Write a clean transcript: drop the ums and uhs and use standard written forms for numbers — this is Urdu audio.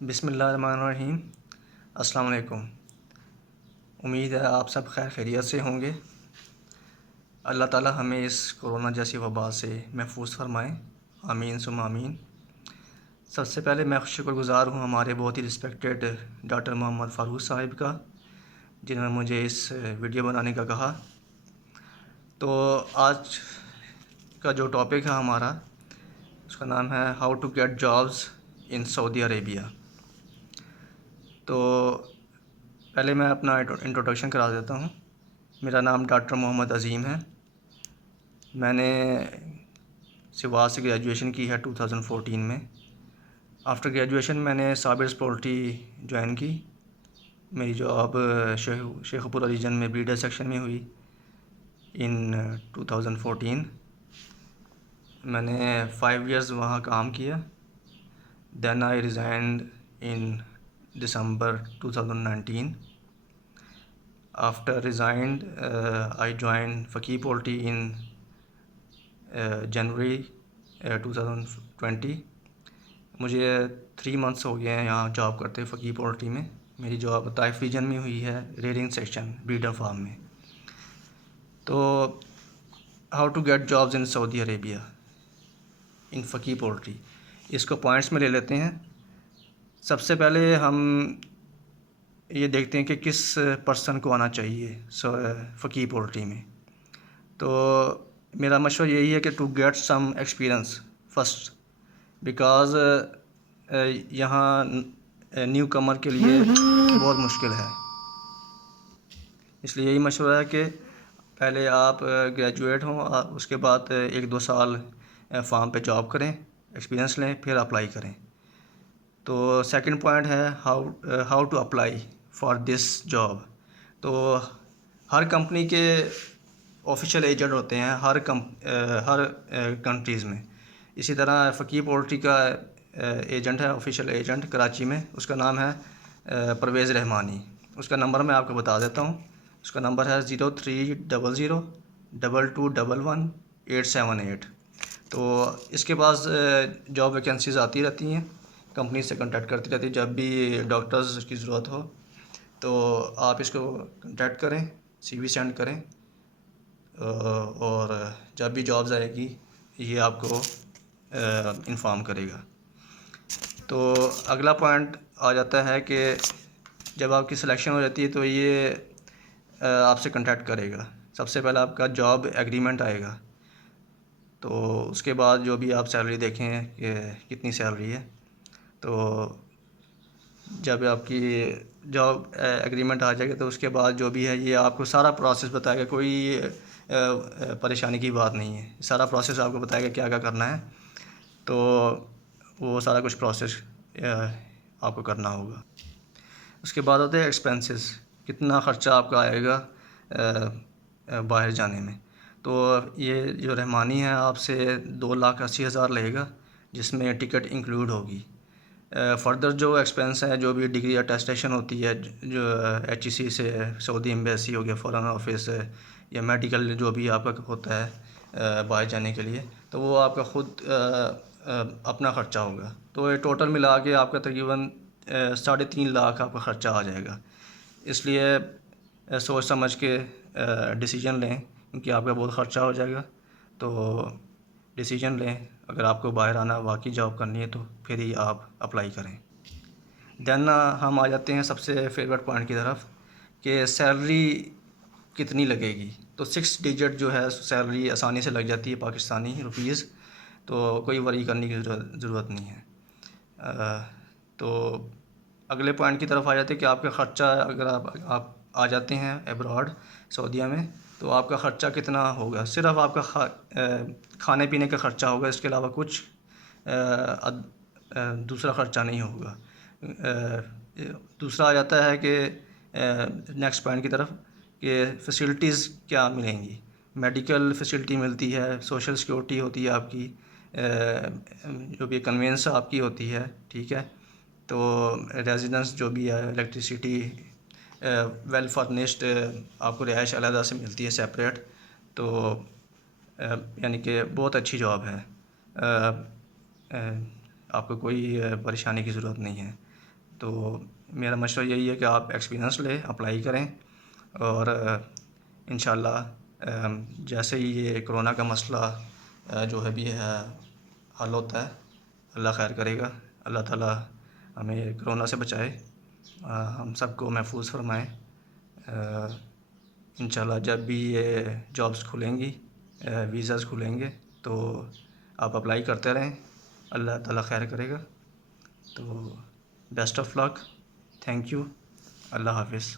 بسم اللہ الرحمن الرحیم۔ السلام علیکم۔ امید ہے آپ سب خیر خیریت سے ہوں گے۔ اللہ تعالی ہمیں اس کورونا جیسی وبا سے محفوظ فرمائیں، آمین ثم آمین۔ سب سے پہلے میں شکر گزار ہوں ہمارے بہت ہی رسپیکٹڈ ڈاکٹر محمد فاروق صاحب کا، جنہوں نے مجھے اس ویڈیو بنانے کا کہا۔ تو آج کا جو ٹاپک ہے ہمارا، اس کا نام ہے how to get jobs in Saudi Arabia. تو پہلے میں اپنا انٹروڈکشن کرا دیتا ہوں۔ میرا نام ڈاکٹر محمد عظیم ہے۔ میں نے سوا سے گریجویشن کی ہے 2014 میں۔ آفٹر گریجویشن میں نے صابرز پولٹری جوائن کی۔ میری جاب شیخ پورہ ریجن میں بریڈر سیکشن میں ہوئی ان 2014۔ میں نے 5 ایئرز وہاں کام کیا۔ دین آئی resigned in December 2019. After resigned, I joined Faqih Poultry in January 2020. مجھے 3 months ہو گئے ہیں یہاں جاب کرتے فقیہ پولٹری میں۔ میری جاب طائف ریجن میں ہوئی ہے، ریئرنگ سیکشن بریڈر فارم میں۔ تو how to get jobs in Saudi Arabia in Faqeeh poultry, اس کو پوائنٹس میں لے لیتے ہیں۔ سب سے پہلے ہم یہ دیکھتے ہیں کہ کس پرسن کو آنا چاہیے فقیہ پولٹری میں۔ تو میرا مشورہ یہی ہے کہ to get some experience first, because یہاں نیو کمر کے لیے بہت مشکل ہے۔ اس لیے یہی مشورہ ہے کہ پہلے آپ گریجویٹ ہوں، اس کے بعد 1-2 سال فارم پہ جاب کریں، ایکسپیرئنس لیں، پھر اپلائی کریں۔ تو سیکنڈ پوائنٹ ہے how to apply for this job. تو ہر کمپنی کے آفیشیل ایجنٹ ہوتے ہیں ہر کنٹریز میں۔ اسی طرح فقیہ پولٹری کا ایجنٹ ہے، آفیشیل ایجنٹ کراچی میں، اس کا نام ہے پرویز رحمانی۔ اس کا نمبر میں آپ کو بتا دیتا ہوں۔ اس کا نمبر ہے 030022111878۔ تو اس کے پاس جاب ویکینسیز آتی رہتی ہیں، کمپنی سے کنٹیکٹ کرتی رہتی ہے۔ جب بھی ڈاکٹرز کی ضرورت ہو تو آپ اس کو کنٹیکٹ کریں، سی وی سینڈ کریں، اور جب بھی جابز آئے گی یہ آپ کو انفارم کرے گا۔ تو اگلا پوائنٹ آ جاتا ہے کہ جب آپ کی سلیکشن ہو جاتی ہے تو یہ آپ سے کنٹیکٹ کرے گا۔ سب سے پہلے آپ کا جاب ایگریمنٹ آئے گا، تو اس کے بعد جو بھی آپ سیلری دیکھیں کہ کتنی سیلری ہے۔ تو جب آپ کی جاب ایگریمنٹ آ جائے گا تو اس کے بعد جو بھی ہے یہ آپ کو سارا پروسیس بتائے گا، کوئی پریشانی کی بات نہیں ہے۔ سارا پروسیس آپ کو بتائے گا کیا کیا کرنا ہے، تو وہ سارا کچھ پروسیس آپ کو کرنا ہوگا۔ اس کے بعد ہوتے ہیں ایکسپینسز، کتنا خرچہ آپ کا آئے گا باہر جانے میں۔ تو یہ جو رحمانی ہے آپ سے 2,80,000 لے گا، جس میں ٹکٹ انکلوڈ ہوگی۔ فردر جو ایکسپینس ہے، جو بھی ڈگری اٹیسٹیشن ہوتی ہے، جو HEC سے، سعودی ایمبیسی ہو گیا، فارن آفس یا میڈیکل جو بھی آپ کا ہوتا ہے باہر جانے کے لیے، تو وہ آپ کا خود اپنا خرچہ ہوگا۔ تو یہ ٹوٹل ملا کے آپ کا تقریباً 3.5 لاکھ آپ کا خرچہ آ جائے گا۔ اس لیے سوچ سمجھ کے ڈیسیجن لیں، کیونکہ آپ کا بہت خرچہ ہو جائے گا۔ تو ڈیسیجن لیں، اگر آپ کو باہر آنا واقعی جاب کرنی ہے تو پھر ہی آپ اپلائی کریں۔ دین ہم آ جاتے ہیں سب سے فیوریٹ پوائنٹ کی طرف کہ سیلری کتنی لگے گی۔ تو 6 ڈیجٹ جو ہے سیلری آسانی سے لگ جاتی ہے پاکستانی روپیز، تو کوئی وری کرنے کی ضرورت نہیں ہے۔ تو اگلے پوائنٹ کی طرف آ جاتے ہیں کہ آپ کا خرچہ، اگر آپ آ جاتے ہیں ابراڈ سعودیہ میں، تو آپ کا خرچہ کتنا ہوگا۔ صرف آپ کا کھانے پینے کا خرچہ ہوگا، اس کے علاوہ کچھ دوسرا خرچہ نہیں ہوگا۔ دوسرا آ جاتا ہے کہ نیکسٹ پوائنٹ کی طرف کہ فیسلٹیز کیا ملیں گی۔ میڈیکل فیسلٹی ملتی ہے، سوشل سیکورٹی ہوتی ہے آپ کی، جو بھی کنوینس آپ کی ہوتی ہے، ٹھیک ہے۔ تو ریزیڈنس جو بھی ہے، الیکٹریسٹی، ویل فرنشڈ آپ کو رہائش علیحدہ سے ملتی ہے، سیپریٹ۔ تو یعنی کہ بہت اچھی جاب ہے، آپ کو کوئی پریشانی کی ضرورت نہیں ہے۔ تو میرا مشورہ یہی ہے کہ آپ ایکسپیرینس لیں، اپلائی کریں، اور انشاءاللہ جیسے ہی یہ کرونا کا مسئلہ جو ہے بھی ہے حل ہوتا ہے، اللہ خیر کرے گا، اللہ تعالیٰ ہمیں کرونا سے بچائے، ہم سب کو محفوظ فرمائیں۔ انشاءاللہ جب بھی یہ جابس کھلیں گی، ویزاز کھلیں گے، تو آپ اپلائی کرتے رہیں، اللہ تعالیٰ خیر کرے گا۔ تو best of luck, thank you, اللہ حافظ۔